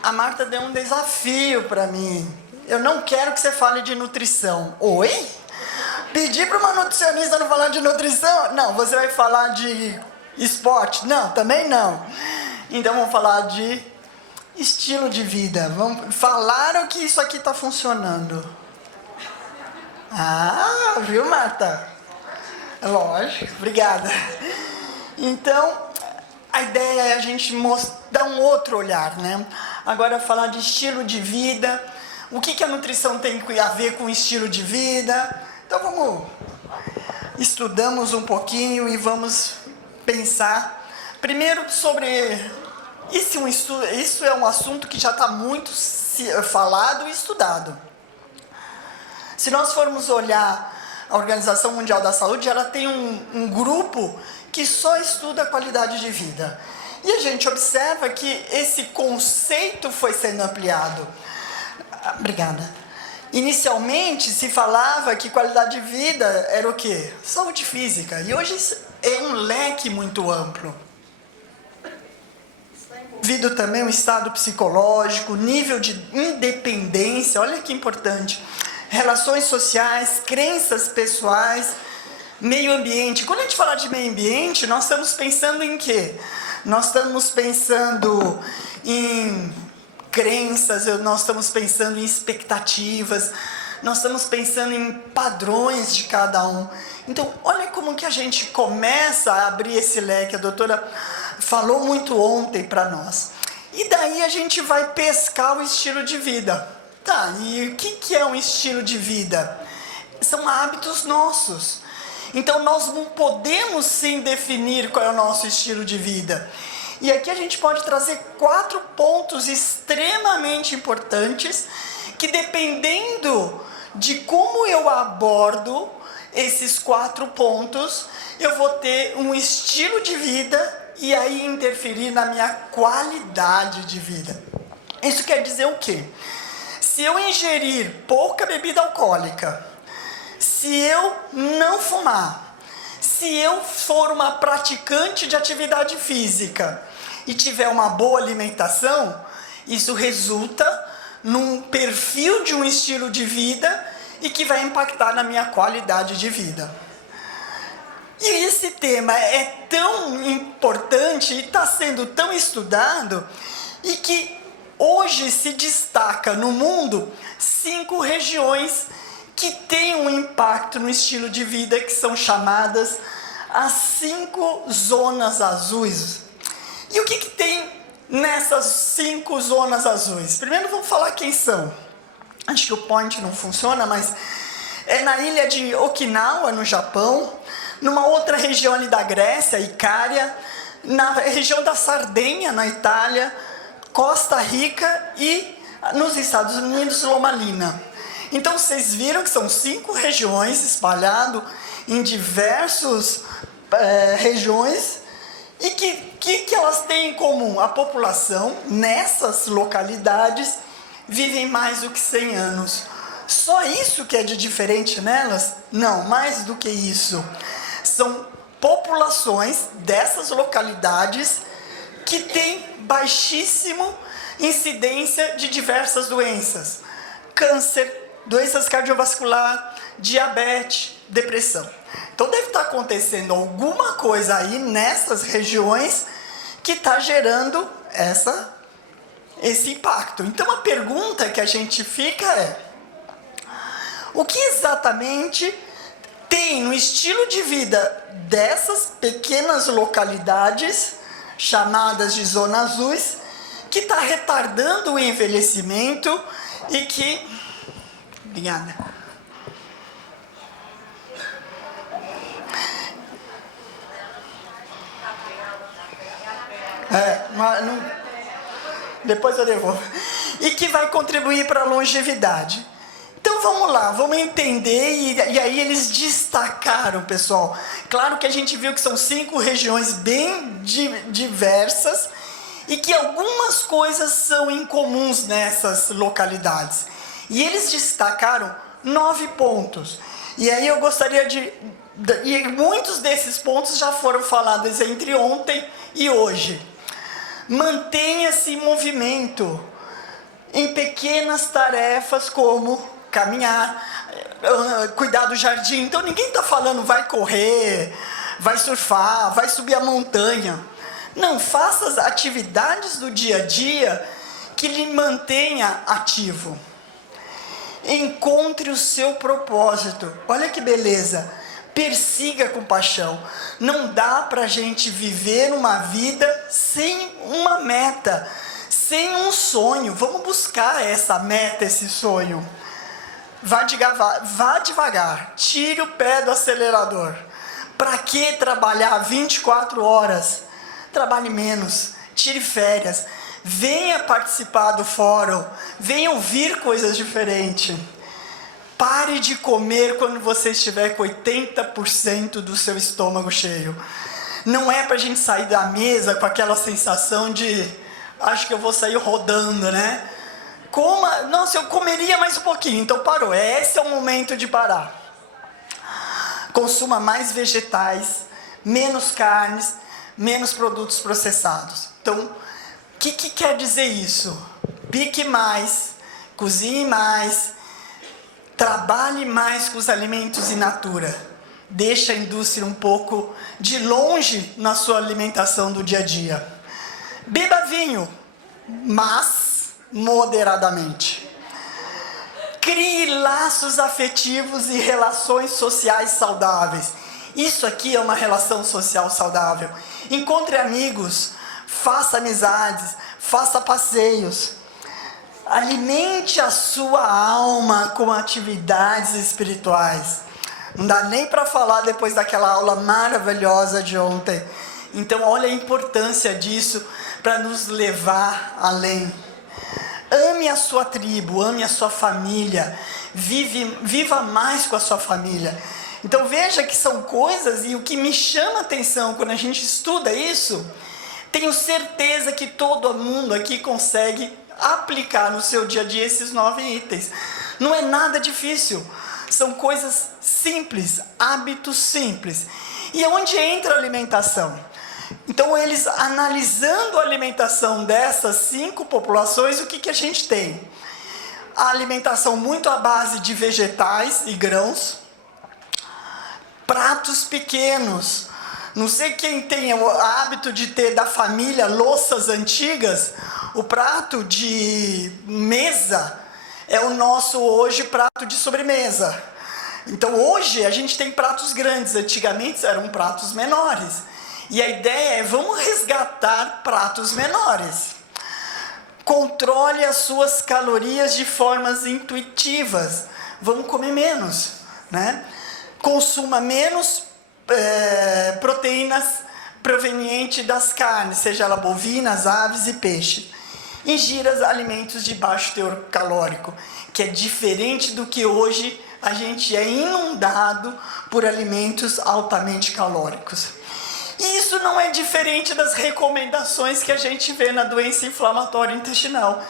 A Marta deu um desafio para mim. Eu não quero que você fale de nutrição. Oi? Pedir para uma nutricionista não falar de nutrição? Não, você vai falar de esporte? Não, também não. Então vamos falar de estilo de vida. Falaram que isso aqui está funcionando. Ah, viu, Marta? Lógico, obrigada. Então, a ideia é a gente dar um outro olhar, né? Agora falar de estilo de vida. O que a nutrição tem a ver com estilo de vida? Então estudamos um pouquinho e vamos pensar primeiro sobre isso é um assunto que já está muito falado e estudado. Se nós formos olhar a Organização Mundial da Saúde, ela tem um grupo que só estuda a qualidade de vida. E a gente observa que esse conceito foi sendo ampliado. Obrigada. Inicialmente se falava que qualidade de vida era o quê? Saúde física. E hoje é um leque muito amplo. Envolvido também o estado psicológico, nível de independência, olha que importante. Relações sociais, crenças pessoais, meio ambiente. Quando a gente fala de meio ambiente, nós estamos pensando em quê? Nós estamos pensando em crenças, nós estamos pensando em expectativas, nós estamos pensando em padrões de cada um. Então, olha como que a gente começa a abrir esse leque. A doutora falou muito ontem para nós. E daí a gente vai pescar o estilo de vida. Tá, e o que é um estilo de vida? São hábitos nossos. Então, nós não podemos sim definir qual é o nosso estilo de vida. E aqui a gente pode trazer 4 pontos extremamente importantes que, dependendo de como eu abordo esses 4 pontos, eu vou ter um estilo de vida e aí interferir na minha qualidade de vida. Isso quer dizer o quê? Se eu ingerir pouca bebida alcoólica, se eu não fumar, se eu for uma praticante de atividade física e tiver uma boa alimentação, isso resulta num perfil de um estilo de vida e que vai impactar na minha qualidade de vida. E esse tema é tão importante e está sendo tão estudado e que hoje se destaca no mundo 5 regiões que têm um impacto no estilo de vida, que são chamadas as 5 zonas azuis. E o que tem nessas 5 zonas azuis? Primeiro vamos falar quem são. Acho que o point não funciona, mas é na ilha de Okinawa, no Japão, numa outra região ali da Grécia, Icária, na região da Sardenha, na Itália, Costa Rica e nos Estados Unidos, Loma Linda. Então vocês viram que são 5 regiões espalhadas em diversas regiões e que elas têm em comum? A população nessas localidades vivem mais do que 100 anos. Só isso que é de diferente nelas? Não, mais do que isso. São populações dessas localidades que têm baixíssima incidência de diversas doenças. Câncer, doenças cardiovasculares, diabetes, depressão. Então deve estar acontecendo alguma coisa aí nessas regiões que está gerando esse impacto. Então a pergunta que a gente fica é: o que exatamente tem no estilo de vida dessas pequenas localidades, chamadas de zonas azuis, que está retardando o envelhecimento e que... Obrigada. Depois eu devolvo. E que vai contribuir para a longevidade. Então vamos lá, vamos entender, e aí eles destacaram, pessoal. Claro que a gente viu que são 5 regiões bem diversas e que algumas coisas são incomuns nessas localidades. E eles destacaram 9 pontos. E aí eu gostaria e muitos desses pontos já foram falados entre ontem e hoje. Mantenha-se em movimento. em pequenas tarefas como caminhar, cuidar do jardim. Então ninguém está falando vai correr, vai surfar, vai subir a montanha. Não, faça as atividades do dia a dia que lhe mantenha ativo. Encontre o seu propósito. Olha que beleza. Persiga com paixão. Não dá para a gente viver uma vida sem uma meta, sem um sonho. Vamos buscar essa meta, esse sonho. Vá devagar. Tire o pé do acelerador. Para que trabalhar 24 horas? Trabalhe menos. Tire férias. Venha participar do fórum. Venha ouvir coisas diferentes. Pare de comer quando você estiver com 80% do seu estômago cheio. Não é para a gente sair da mesa com aquela sensação de acho que eu vou sair rodando, né? Nossa, eu comeria mais um pouquinho, então parou. Esse é o momento de parar. Consuma mais vegetais, menos carnes, menos produtos processados. Então, o que quer dizer isso? Pique mais, cozinhe mais, trabalhe mais com os alimentos in natura. Deixa a indústria um pouco de longe na sua alimentação do dia a dia. Beba vinho, mas moderadamente. Crie laços afetivos e relações sociais saudáveis. Isso aqui é uma relação social saudável. Encontre amigos, faça amizades, faça passeios. Alimente a sua alma com atividades espirituais. Não dá nem para falar depois daquela aula maravilhosa de ontem. Então, olha a importância disso para nos levar além. Ame a sua tribo, ame a sua família. Viva mais com a sua família. Então, veja que são coisas, e o que me chama a atenção quando a gente estuda isso, tenho certeza que todo mundo aqui consegue aplicar no seu dia a dia esses 9 itens. Não é nada difícil. São coisas simples, hábitos simples. E onde entra a alimentação? Então, eles analisando a alimentação dessas 5 populações, o que a gente tem? A alimentação muito à base de vegetais e grãos, pratos pequenos. Não sei quem tem o hábito de ter da família louças antigas, o prato de mesa é o nosso hoje prato de sobremesa. Então hoje a gente tem pratos grandes, antigamente eram pratos menores. E a ideia é, vamos resgatar pratos menores. Controle as suas calorias de formas intuitivas. Vamos comer menos, né? Consuma menos proteínas provenientes das carnes, seja ela bovinas, aves e peixe. Ingira alimentos de baixo teor calórico, que é diferente do que hoje a gente é inundado por alimentos altamente calóricos. E isso não é diferente das recomendações que a gente vê na doença inflamatória intestinal.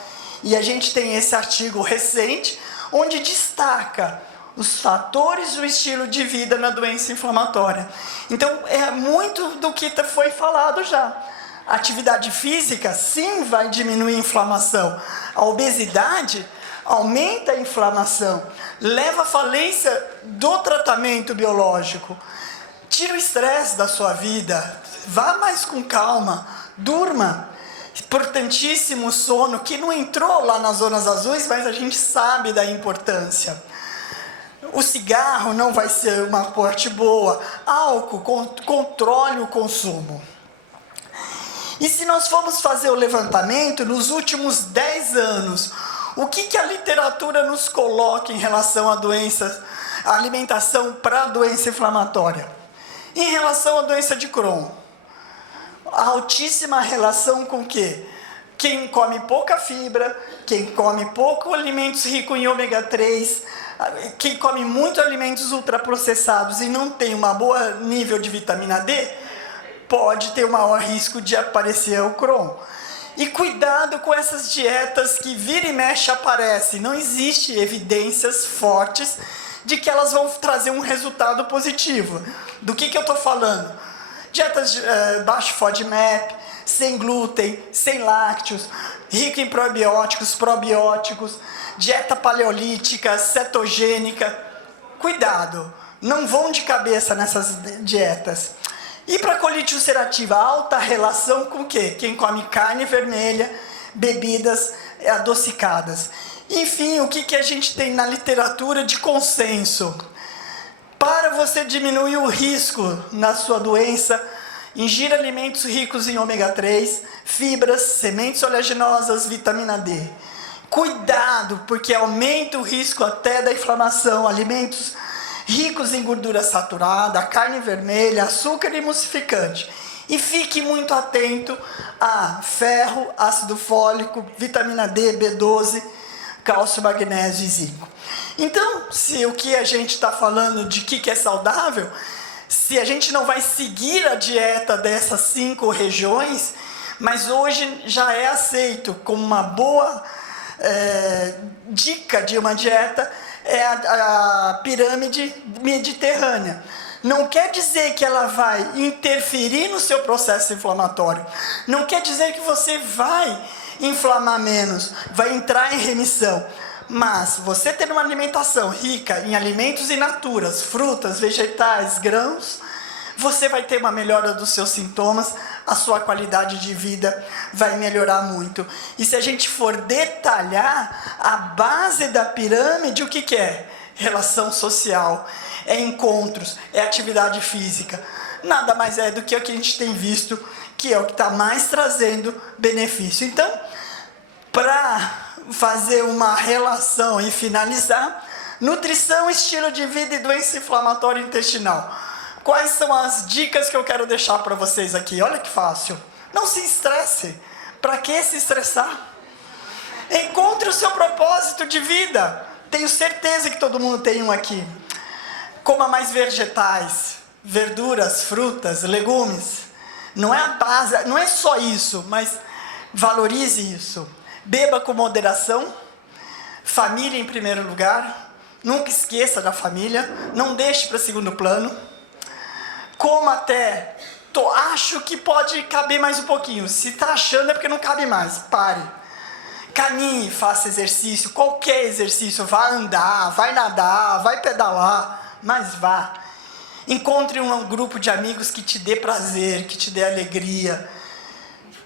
E a gente tem esse artigo recente, onde destaca os fatores do estilo de vida na doença inflamatória. Então, é muito do que foi falado já. A atividade física, sim, vai diminuir a inflamação. A obesidade aumenta a inflamação, leva à falência do tratamento biológico. Tira o estresse da sua vida, vá mais com calma, durma. Importantíssimo o sono, que não entrou lá nas zonas azuis, mas a gente sabe da importância. O cigarro não vai ser uma parte boa. Álcool, controle o consumo. E se nós formos fazer o levantamento, nos últimos 10 anos, o que a literatura nos coloca em relação a doenças, a alimentação para a doença inflamatória? Em relação à doença de Crohn, a altíssima relação com o quê? Quem come pouca fibra, quem come pouco alimentos ricos em ômega 3, quem come muito alimentos ultraprocessados e não tem um bom nível de vitamina D, pode ter um maior risco de aparecer o Crohn. E cuidado com essas dietas que vira e mexe aparecem. Não existe evidências fortes de que elas vão trazer um resultado positivo. Do que eu estou falando? Dietas baixo FODMAP, sem glúten, sem lácteos, rico em probióticos, probióticos, dieta paleolítica, cetogênica. Cuidado, não vão de cabeça nessas dietas. E para colite ulcerativa, alta relação com o quê? Quem come carne vermelha, bebidas adocicadas. Enfim, o que a gente tem na literatura de consenso? Para você diminuir o risco na sua doença, ingira alimentos ricos em ômega 3, fibras, sementes oleaginosas, vitamina D. Cuidado, porque aumenta o risco até da inflamação. Alimentos ricos em gordura saturada, carne vermelha, açúcar emulsificante. E fique muito atento a ferro, ácido fólico, vitamina D, B12, cálcio, magnésio e zinco. Então, se o que a gente está falando de que é saudável, se a gente não vai seguir a dieta dessas 5 regiões, mas hoje já é aceito como uma boa dica de uma dieta, é a pirâmide mediterrânea. Não quer dizer que ela vai interferir no seu processo inflamatório. Não quer dizer que você vai inflamar menos, vai entrar em remissão. Mas você ter uma alimentação rica em alimentos in naturas, frutas, vegetais, grãos, você vai ter uma melhora dos seus sintomas, a sua qualidade de vida vai melhorar muito. E se a gente for detalhar, a base da pirâmide, o que é? Relação social, é encontros, é atividade física. Nada mais é do que o que a gente tem visto, que é o que está mais trazendo benefício. Então, para fazer uma relação e finalizar, nutrição, estilo de vida e doença inflamatória intestinal. Quais são as dicas que eu quero deixar para vocês aqui? Olha que fácil. Não se estresse. Para que se estressar? Encontre o seu propósito de vida. Tenho certeza que todo mundo tem um aqui. Coma mais vegetais, verduras, frutas, legumes. Não é a base, não é só isso, mas valorize isso. Beba com moderação. Família em primeiro lugar. Nunca esqueça da família. Não deixe para segundo plano. Coma até, acho que pode caber mais um pouquinho. Se está achando é porque não cabe mais. Pare. Caminhe, faça exercício, qualquer exercício. Vá andar, vai nadar, vai pedalar, mas vá. Encontre um grupo de amigos que te dê prazer, que te dê alegria.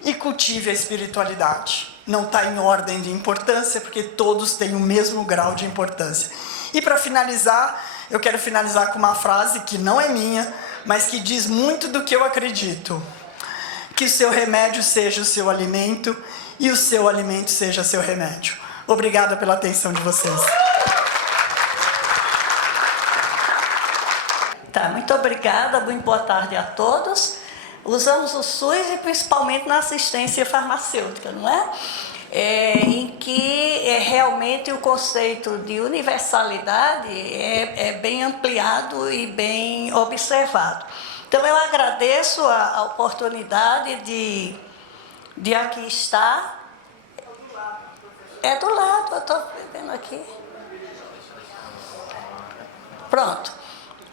E cultive a espiritualidade. Não está em ordem de importância, porque todos têm o mesmo grau de importância. E para finalizar, eu quero finalizar com uma frase que não é minha, mas que diz muito do que eu acredito. Que o seu remédio seja o seu alimento e o seu alimento seja seu remédio. Obrigada pela atenção de vocês. Tá, muito obrigada, muito boa tarde a todos. Usamos o SUS e principalmente na assistência farmacêutica, não é? Em que realmente o conceito de universalidade é bem ampliado e bem observado. Então eu agradeço a oportunidade de aqui estar. É do lado, eu estou vendo aqui. Pronto.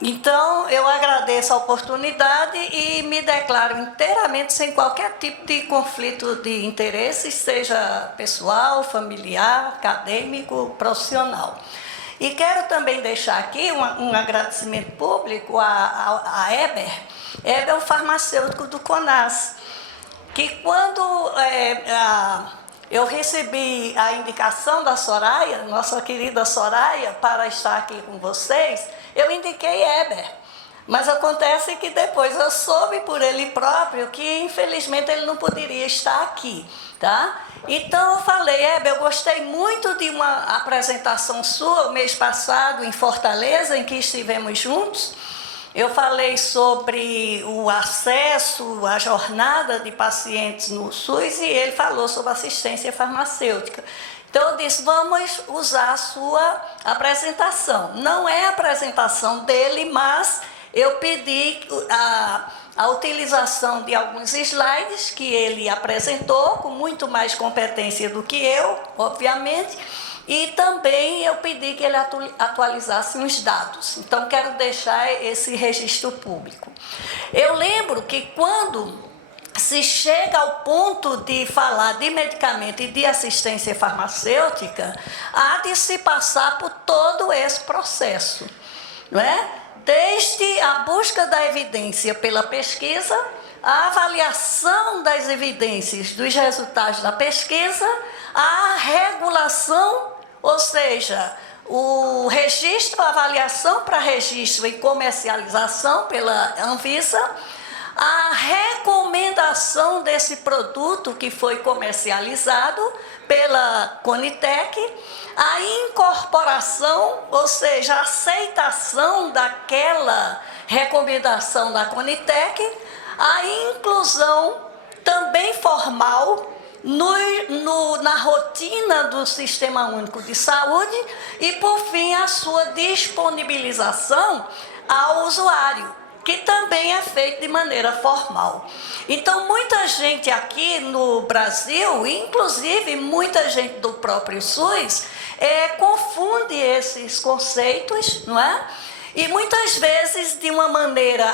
Então, eu agradeço a oportunidade e me declaro inteiramente sem qualquer tipo de conflito de interesses, seja pessoal, familiar, acadêmico, profissional. E quero também deixar aqui um agradecimento público a Heber. Heber é o farmacêutico do CONAS, que quando eu recebi a indicação da Soraya, nossa querida Soraya, para estar aqui com vocês, eu indiquei Heber. Mas acontece que depois eu soube por ele próprio que, infelizmente, ele não poderia estar aqui, tá? Então eu falei, Heber, eu gostei muito de uma apresentação sua, o mês passado, em Fortaleza, em que estivemos juntos. Eu falei sobre o acesso, a jornada de pacientes no SUS e ele falou sobre assistência farmacêutica. Então eu disse, vamos usar a sua apresentação. Não é a apresentação dele, mas eu pedi a utilização de alguns slides que ele apresentou, com muito mais competência do que eu, obviamente, e também eu pedi que ele atualizasse uns dados. Então, quero deixar esse registro público. Eu lembro que quando se chega ao ponto de falar de medicamento e de assistência farmacêutica, há de se passar por todo esse processo, não é? Desde a busca da evidência pela pesquisa, a avaliação das evidências dos resultados da pesquisa, a regulação, ou seja, o registro, a avaliação para registro e comercialização pela Anvisa, a recomendação desse produto que foi comercializado pela Conitec, a incorporação, ou seja, a aceitação daquela recomendação da Conitec, a inclusão também formal na rotina do Sistema Único de Saúde e, por fim, a sua disponibilização ao usuário, que também é feito de maneira formal. Então, muita gente aqui no Brasil, inclusive muita gente do próprio SUS, confunde esses conceitos, não é? E muitas vezes, de uma maneira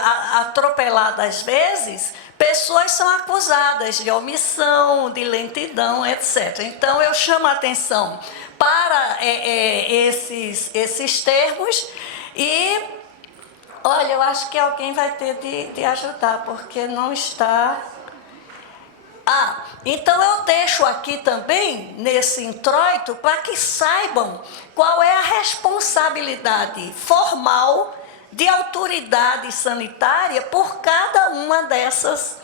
atropelada às vezes, pessoas são acusadas de omissão, de lentidão, etc. Então, eu chamo a atenção para esses termos e... Olha, eu acho que alguém vai ter de ajudar, porque não está... Então eu deixo aqui também, nesse introito, para que saibam qual é a responsabilidade formal de autoridade sanitária por cada uma dessas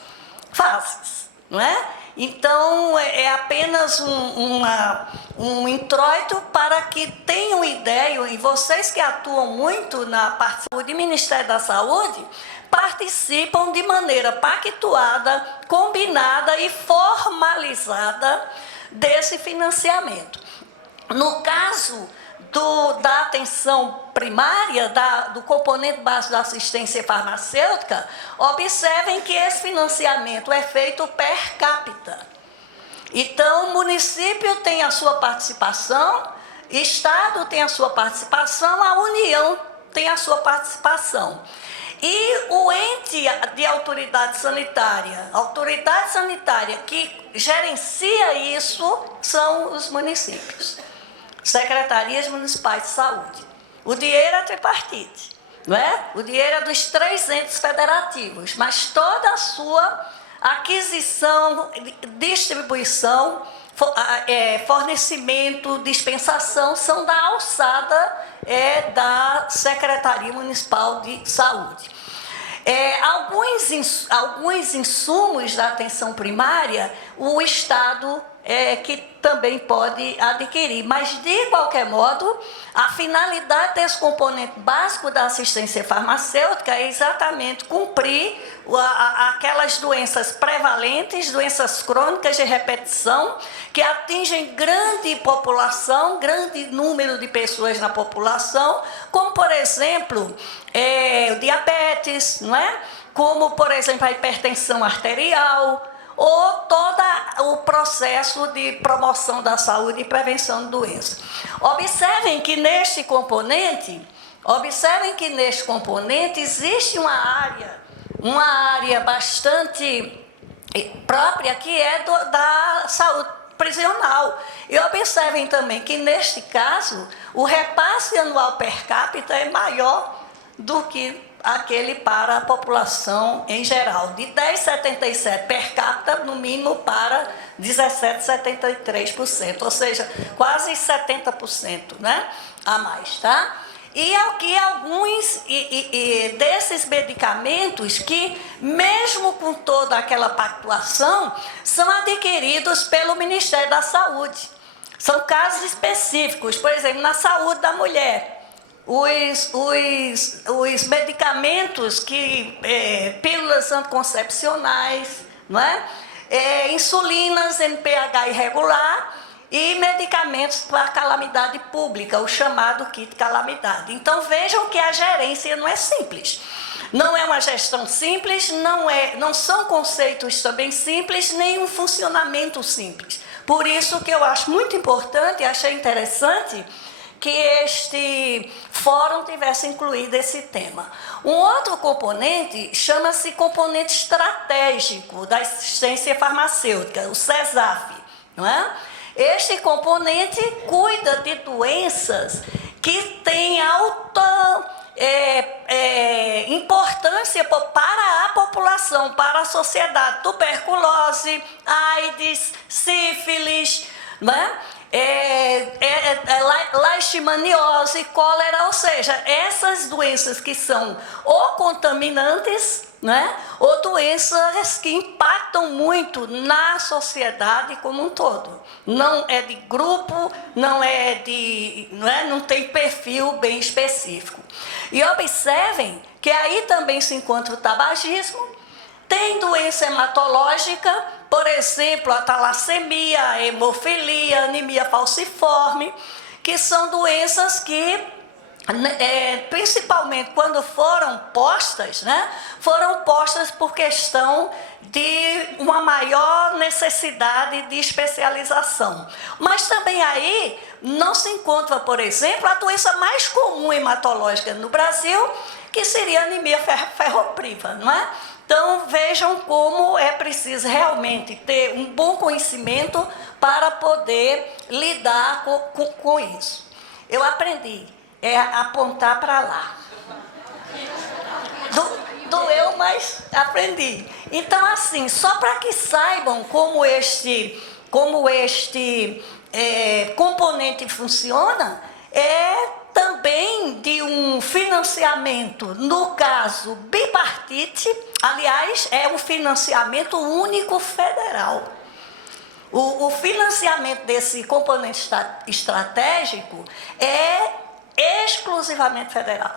fases, não é? Então, é apenas um introito para que tenham ideia, e vocês que atuam muito na parte do Ministério da Saúde, participam de maneira pactuada, combinada e formalizada desse financiamento. No caso da atenção primária, do componente básico da assistência farmacêutica, observem que esse financiamento é feito per capita. Então, o município tem a sua participação, o Estado tem a sua participação, a União tem a sua participação. E o ente de autoridade sanitária que gerencia isso são os municípios. Secretarias Municipais de Saúde. O dinheiro é tripartite, não é? O dinheiro é dos 3 entes federativos, mas toda a sua aquisição, distribuição, fornecimento, dispensação são da alçada da Secretaria Municipal de Saúde. Alguns insumos da atenção primária, o Estado que também pode adquirir, mas de qualquer modo, a finalidade desse componente básico da assistência farmacêutica é exatamente cumprir aquelas doenças prevalentes, doenças crônicas de repetição, que atingem grande população, grande número de pessoas na população, como, por exemplo, o diabetes, não é? Como, por exemplo, a hipertensão arterial, ou todo o processo de promoção da saúde e prevenção de doenças. Observem que neste componente existe uma área bastante própria que é da saúde prisional. E observem também que neste caso o repasse anual per capita é maior do que aquele para a população em geral, de 10,77 per capita, no mínimo, para 17,73%, ou seja, quase 70%, né, a mais, tá? E aqui alguns desses medicamentos que, mesmo com toda aquela pactuação, são adquiridos pelo Ministério da Saúde. São casos específicos, por exemplo, na saúde da mulher. Os medicamentos pílulas anticoncepcionais, não é? Insulinas, NPH irregular e medicamentos para calamidade pública, o chamado kit calamidade. Então vejam que a gerência não é simples. Não é uma gestão simples, não são conceitos também simples, nem um funcionamento simples. Por isso que eu acho muito importante, achei interessante, que este fórum tivesse incluído esse tema. Um outro componente chama-se componente estratégico da assistência farmacêutica, o CESAF, não é? Este componente cuida de doenças que têm alta importância para a população, para a sociedade. Tuberculose, AIDS, sífilis, né? Leishmaniose, cólera, ou seja, essas doenças que são ou contaminantes, né, ou doenças que impactam muito na sociedade como um todo. Não é de grupo, não tem perfil bem específico. E observem que aí também se encontra o tabagismo, tem doença hematológica, por exemplo, a talassemia, a hemofilia, a anemia falciforme, que são doenças que, principalmente quando foram postas, né, foram postas por questão de uma maior necessidade de especialização. Mas também aí não se encontra, por exemplo, a doença mais comum hematológica no Brasil, que seria a anemia ferropriva, não é? Então, vejam como é preciso realmente ter um bom conhecimento para poder lidar com isso. Eu aprendi apontar para lá. Doeu, mas aprendi. Então, assim, só para que saibam como este componente funciona, também de um financiamento, no caso bipartite, aliás, é um financiamento único federal. O financiamento desse componente estratégico é exclusivamente federal.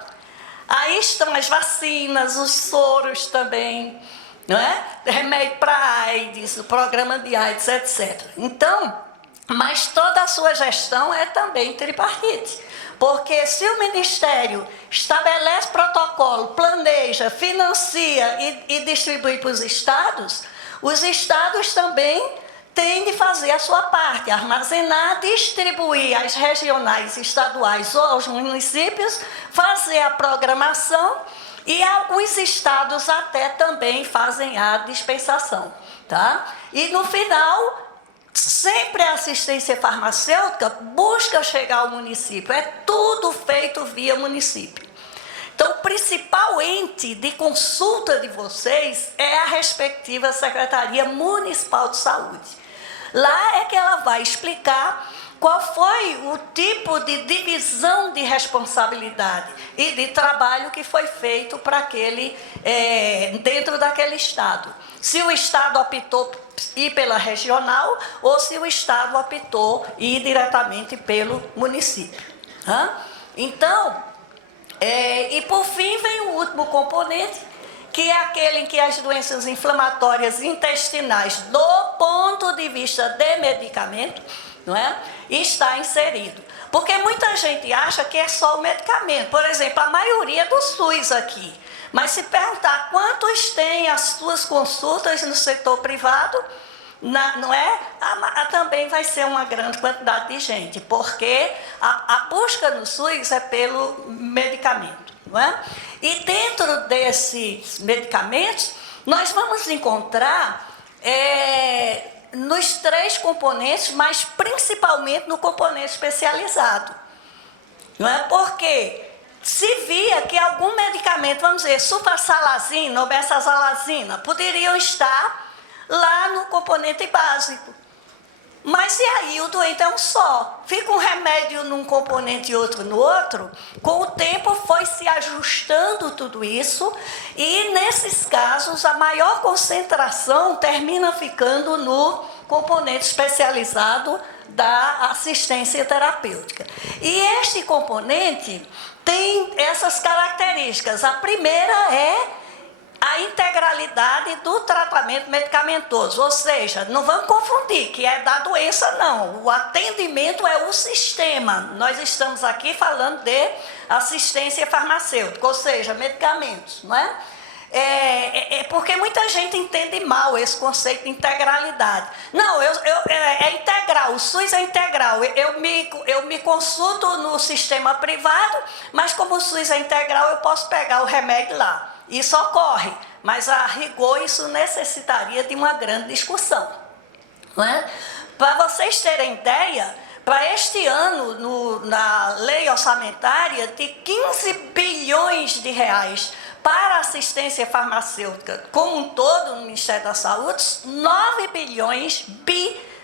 Aí estão as vacinas, os soros também, não é? Remédio para AIDS, o programa de AIDS, etc. Então, mas toda a sua gestão é também tripartite. Porque se o Ministério estabelece protocolo, planeja, financia e distribui para os estados também têm de fazer a sua parte, armazenar, distribuir às regionais, estaduais ou aos municípios, fazer a programação e os estados até também fazem a dispensação, tá? E no final, sempre a assistência farmacêutica busca chegar ao município, é tudo feito via município. Então, o principal ente de consulta de vocês é a respectiva Secretaria Municipal de Saúde. Lá é que ela vai explicar qual foi o tipo de divisão de responsabilidade e de trabalho que foi feito para dentro daquele estado. Se o estado optou ir pela regional ou se o estado optou ir diretamente pelo município. Então, e por fim vem o último componente, que é aquele em que as doenças inflamatórias intestinais, do ponto de vista de medicamento, não é, está inserido. Porque muita gente acha que é só o medicamento. Por exemplo, a maioria do SUS aqui. Mas se perguntar quantos têm as suas consultas no setor privado, não é? Também vai ser uma grande quantidade de gente, porque a busca no SUS é pelo medicamento, não é? E dentro desses medicamentos, nós vamos encontrar nos 3 componentes, mas principalmente no componente especializado, não é? Porque se via que algum medicamento, vamos dizer, sulfasalazina ou benzalazina, poderiam estar lá no componente básico. Mas e aí, o doente é um só. Fica um remédio num componente e outro no outro. Com o tempo foi se ajustando tudo isso e, nesses casos, a maior concentração termina ficando no componente especializado da assistência terapêutica. E este componente tem essas características. A primeira é a integralidade do tratamento medicamentoso, ou seja, não vamos confundir que é da doença, não. O atendimento é o sistema. Nós estamos aqui falando de assistência farmacêutica, ou seja, medicamentos, não é? porque muita gente entende mal esse conceito de integralidade. Não, é integral, o SUS é integral. Eu me consulto no sistema privado, mas como o SUS é integral, eu posso pegar o remédio lá. Isso ocorre, mas a rigor isso necessitaria de uma grande discussão. Não é? Para vocês terem ideia, para este ano, na lei orçamentária, de 15 bilhões de reais para a assistência farmacêutica como um todo no Ministério da Saúde, 9 bilhões,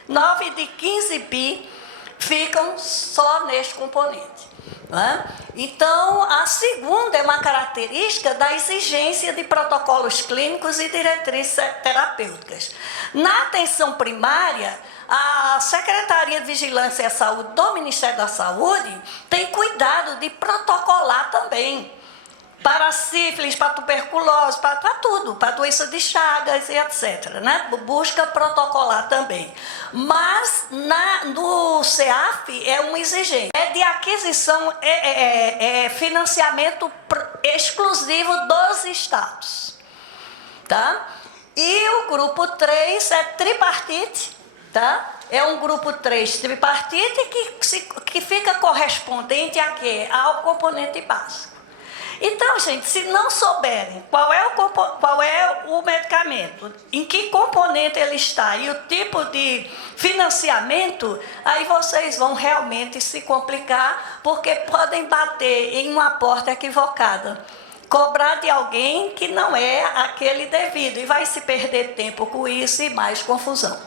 9 de 15 bi, ficam só neste componente. Não é? Então, a segunda é uma característica da exigência de protocolos clínicos e diretrizes terapêuticas. Na atenção primária, a Secretaria de Vigilância e Saúde do Ministério da Saúde tem cuidado de protocolar também para sífilis, para tuberculose, para tudo, para doença de Chagas e etc. Né? Busca protocolar também. Mas no CEAF é uma exigência. É de aquisição, financiamento exclusivo dos estados. Tá? E o grupo 3 é tripartite. Tá? É um grupo 3 tripartite que fica correspondente a quê? Ao componente básico. Então, gente, se não souberem qual é o medicamento, em que componente ele está e o tipo de financiamento, aí vocês vão realmente se complicar, porque podem bater em uma porta equivocada. Cobrar de alguém que não é aquele devido, e vai se perder tempo com isso e mais confusão.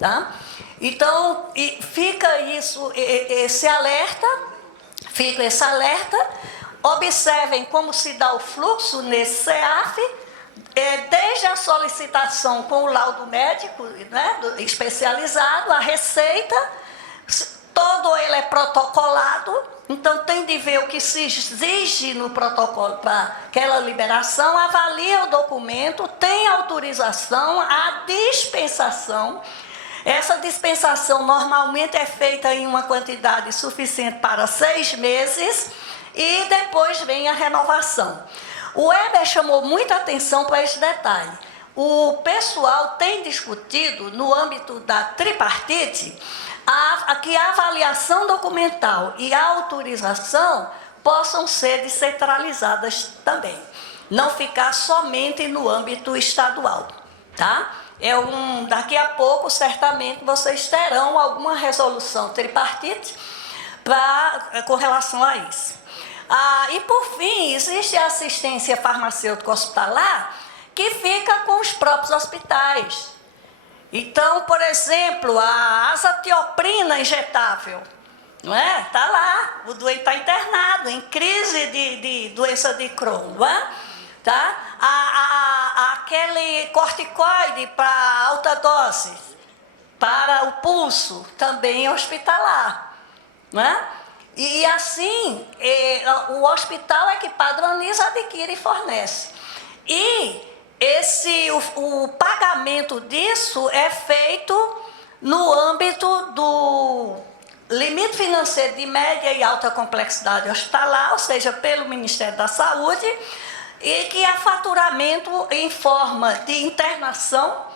Tá? Então, fica esse alerta, observem como se dá o fluxo nesse CEAF, desde a solicitação com o laudo médico, né, especializado, a receita, todo ele é protocolado, então tem de ver o que se exige no protocolo para aquela liberação, avalia o documento, tem autorização, a dispensação. Essa dispensação normalmente é feita em uma quantidade suficiente para 6 meses e depois vem a renovação. O Weber chamou muita atenção para esse detalhe. O pessoal tem discutido, no âmbito da tripartite, que a avaliação documental e a autorização possam ser descentralizadas também. Não ficar somente no âmbito estadual. Tá? Daqui a pouco, certamente, vocês terão alguma resolução tripartite com relação a isso. E, por fim, existe a assistência farmacêutica hospitalar que fica com os próprios hospitais. Então, por exemplo, a azatioprina injetável, não é? Está lá, o doente está internado em crise de doença de Crohn, não é? Tá? Aquele corticoide para alta dose, para o pulso, também é hospitalar, não é? E assim, o hospital é que padroniza, adquire e fornece. E o pagamento disso é feito no âmbito do limite financeiro de média e alta complexidade hospitalar, ou seja, pelo Ministério da Saúde, e que é faturamento em forma de internação,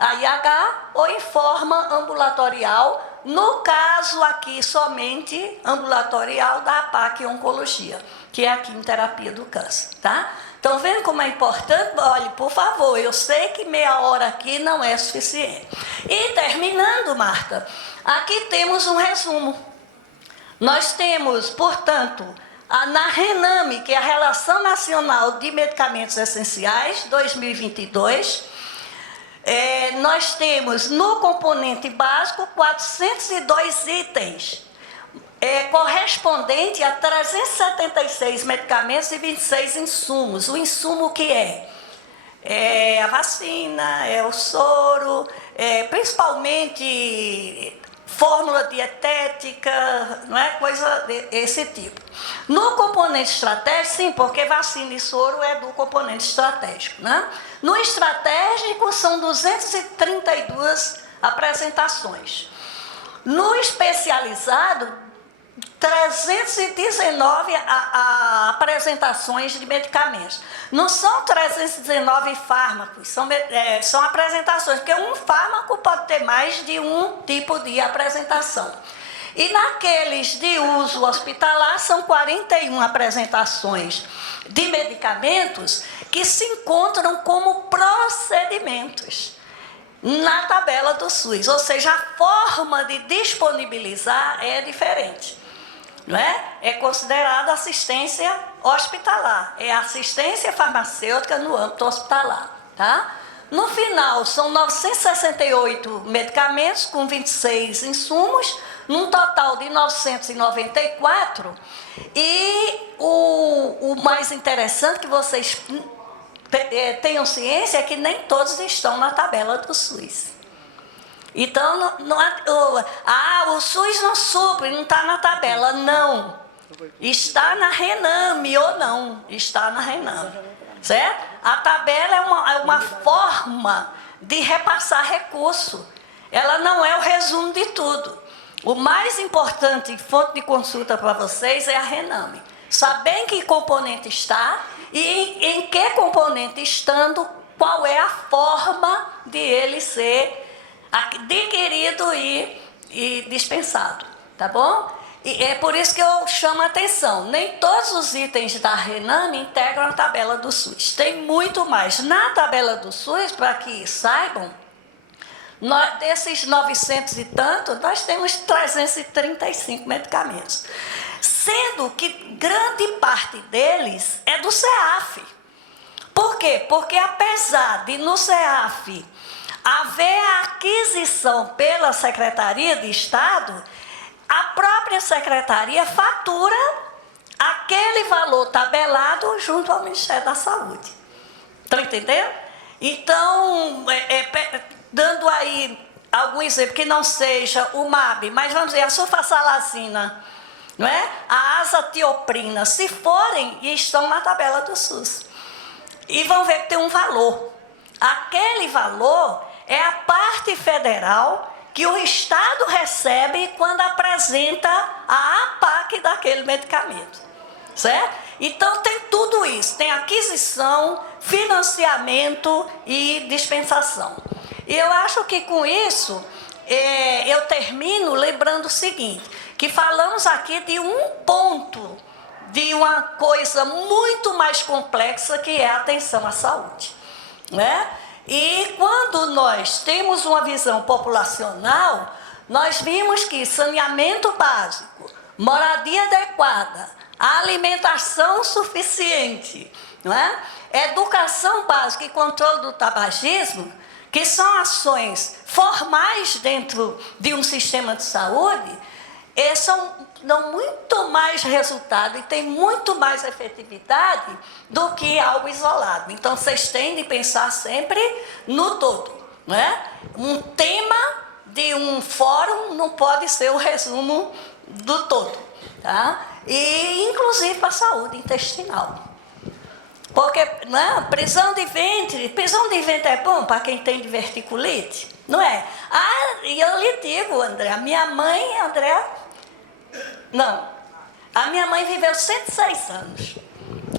AIH, ou em forma ambulatorial, no caso aqui somente ambulatorial da APAC Oncologia, que é a quimioterapia do câncer, tá? Estão vendo como é importante? Olhe, por favor, eu sei que meia hora aqui não é suficiente. E terminando, Marta, aqui temos um resumo. Nós temos, portanto, na RENAME, que é a Relação Nacional de Medicamentos Essenciais, 2022, nós temos no componente básico 402 itens, correspondente a 376 medicamentos e 26 insumos. O insumo que é a vacina, é o soro, principalmente fórmula dietética, não é? Coisa desse tipo. No componente estratégico, sim, porque vacina e soro é do componente estratégico, né? No estratégico, são 232 apresentações. No especializado, 319 apresentações de medicamentos. Não são 319 fármacos, são apresentações, porque um fármaco pode ter mais de um tipo de apresentação. E naqueles de uso hospitalar, são 41 apresentações de medicamentos que se encontram como procedimentos na tabela do SUS, ou seja, a forma de disponibilizar é diferente. Não é? É considerada assistência hospitalar, é assistência farmacêutica no âmbito hospitalar. Tá? No final, são 968 medicamentos com 26 insumos, num total de 994. E o mais interessante que vocês tenham ciência é que nem todos estão na tabela do SUS. Então, o SUS não supre, não está na tabela. Não. Está na Rename ou não. Está na Rename. Certo? A tabela é uma forma de repassar recurso. Ela não é o resumo de tudo. O mais importante, fonte de consulta para vocês, é a Rename. Saber em que componente está e em que componente estando, qual é a forma de ele ser adquirido e dispensado, tá bom? E é por isso que eu chamo a atenção. Nem todos os itens da Rename integram a tabela do SUS. Tem muito mais. Na tabela do SUS, para que saibam, desses 900 e tanto, nós temos 335 medicamentos. Sendo que grande parte deles é do CEAF. Por quê? Porque apesar de no CEAF haver a aquisição pela Secretaria de Estado, a própria Secretaria fatura aquele valor tabelado junto ao Ministério da Saúde. Estão entendendo? Então, dando aí algum exemplo, que não seja o MAB, mas vamos dizer, a sulfasalazina, não é? A azatioprina, se forem e estão na tabela do SUS. E vão ver que tem um valor. Aquele valor é a parte federal que o Estado recebe quando apresenta a APAC daquele medicamento. Certo? Então tem tudo isso. Tem aquisição, financiamento e dispensação. E eu acho que com isso, eu termino lembrando o seguinte, que falamos aqui de um ponto, de uma coisa muito mais complexa que é a atenção à saúde. Né? E quando nós temos uma visão populacional, nós vimos que saneamento básico, moradia adequada, alimentação suficiente, não é? Educação básica e controle do tabagismo, que são ações formais dentro de um sistema de saúde, dão muito mais resultado e têm muito mais efetividade do que algo isolado. Então, vocês têm de pensar sempre no todo. Né? Um tema de um fórum não pode ser o resumo do todo. Tá? E, inclusive, para a saúde intestinal. Porque, né, prisão de ventre é bom para quem tem diverticulite, não é? E eu lhe digo, André, a minha mãe viveu 106 anos,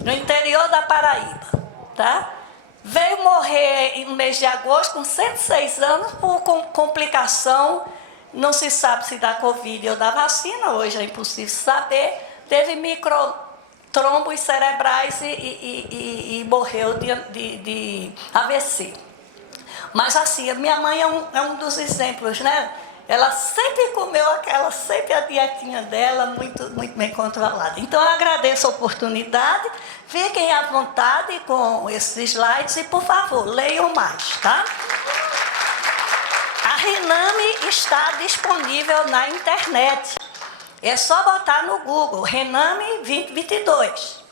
no interior da Paraíba, tá? Veio morrer no mês de agosto com 106 anos por complicação, não se sabe se da Covid ou da vacina, hoje é impossível saber, teve microtrombos cerebrais e morreu de AVC. Mas assim, a minha mãe é um dos exemplos, né? Ela sempre comeu sempre a dietinha dela, muito, muito bem controlada. Então, eu agradeço a oportunidade, fiquem à vontade com esses slides e, por favor, leiam mais, tá? A Rename está disponível na internet. É só botar no Google, Rename 2022,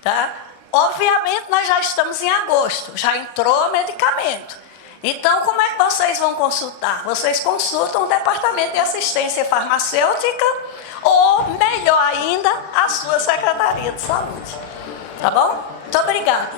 tá? Obviamente, nós já estamos em agosto, já entrou medicamento. Então, como é que vocês vão consultar? Vocês consultam o Departamento de Assistência Farmacêutica ou, melhor ainda, a sua Secretaria de Saúde. Tá bom? Muito obrigada.